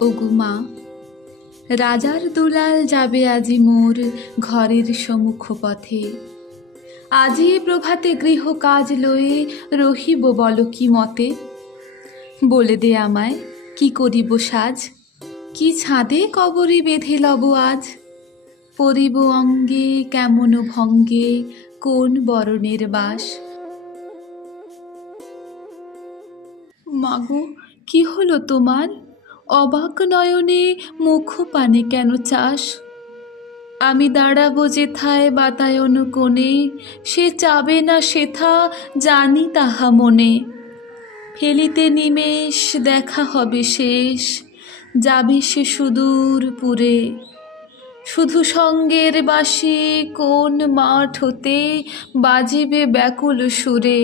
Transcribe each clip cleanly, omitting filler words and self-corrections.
ওগো মা, রাজার দুলাল যাবে আজি মোর ঘরের সম্মুখ পথে। আজি প্রভাতে গৃহ কাজ লয়ে রহিব বল কি মতে। বলে দে আমায় কি করিব সাজ, কি ছাদে কবরে বেঁধে লব আজ। পরিব অঙ্গে কেমন ভঙ্গে কোন বরণের বাস। মাগো, কি হলো তোমার? অবাক নয়নে মুখ পানে কেন চাস? আমি দাঁড়াবো যেথায় বাতায়ন কোণে, সে চাবে না সেথা জানি তাহা মনে। ফেলিতে নিমেষ দেখা হবে শেষ, যাবে সে সুদূর পুরে। শুধু সঙ্গের বাঁশি কোন মাঠ হতে বাজিবে ব্যাকুল সুরে।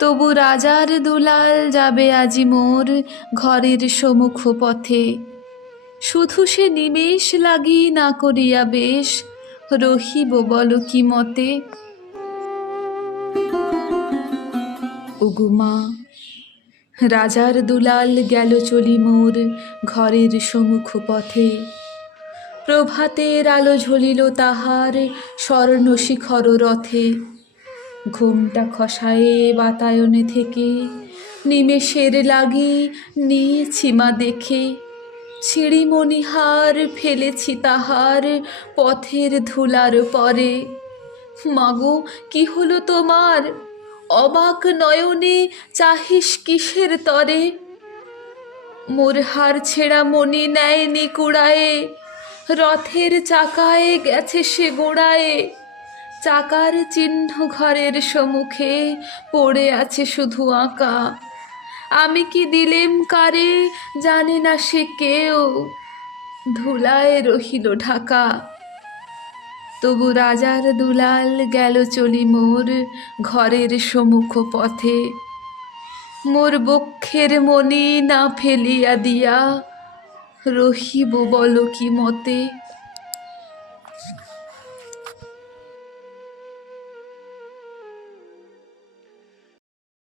তবু রাজার দুলাল যাবে আজি মোর ঘরের সম্মুখ পথে। শুধু সে নিমেষ লাগি না করিয়া বেশ, রহিব বল কি মতে। ওগো মা, রাজার দুলাল গেল চলি মোর ঘরের সম্মুখ পথে। প্রভাতের আলো ঝলিল তাহার স্বর্ণ শিখর রথে। ঘোমটা খসায়ে বাতায়নে থেকে নিমেষের লাগি নিয়েছি মা দেখে। ছিঁড়িমণিহার ফেলেছি তাহার পথের ধুলার পরে। মাগো, কি হলো তোমার? অবাক নয়নে চাহিস কিসের তরে? মোর হার ছেঁড়া মণি নেয়নি কুড়ায়ে, রথের চাকায় গেছে সে গোড়ায়ে। চাকার চিহ্ন ঘরের সম্মুখে পড়ে আছে শুধু আঁকা। আমি কি দিলেম কারে জানে না সে কেউ, ধুলায় রহিল ঢাকা। তবু রাজার দুলাল গেল চলি মোর ঘরের সম্মুখ পথে। মোর বক্ষের মণি না ফেলিয়া দিয়া, রহিব বল কি মতে।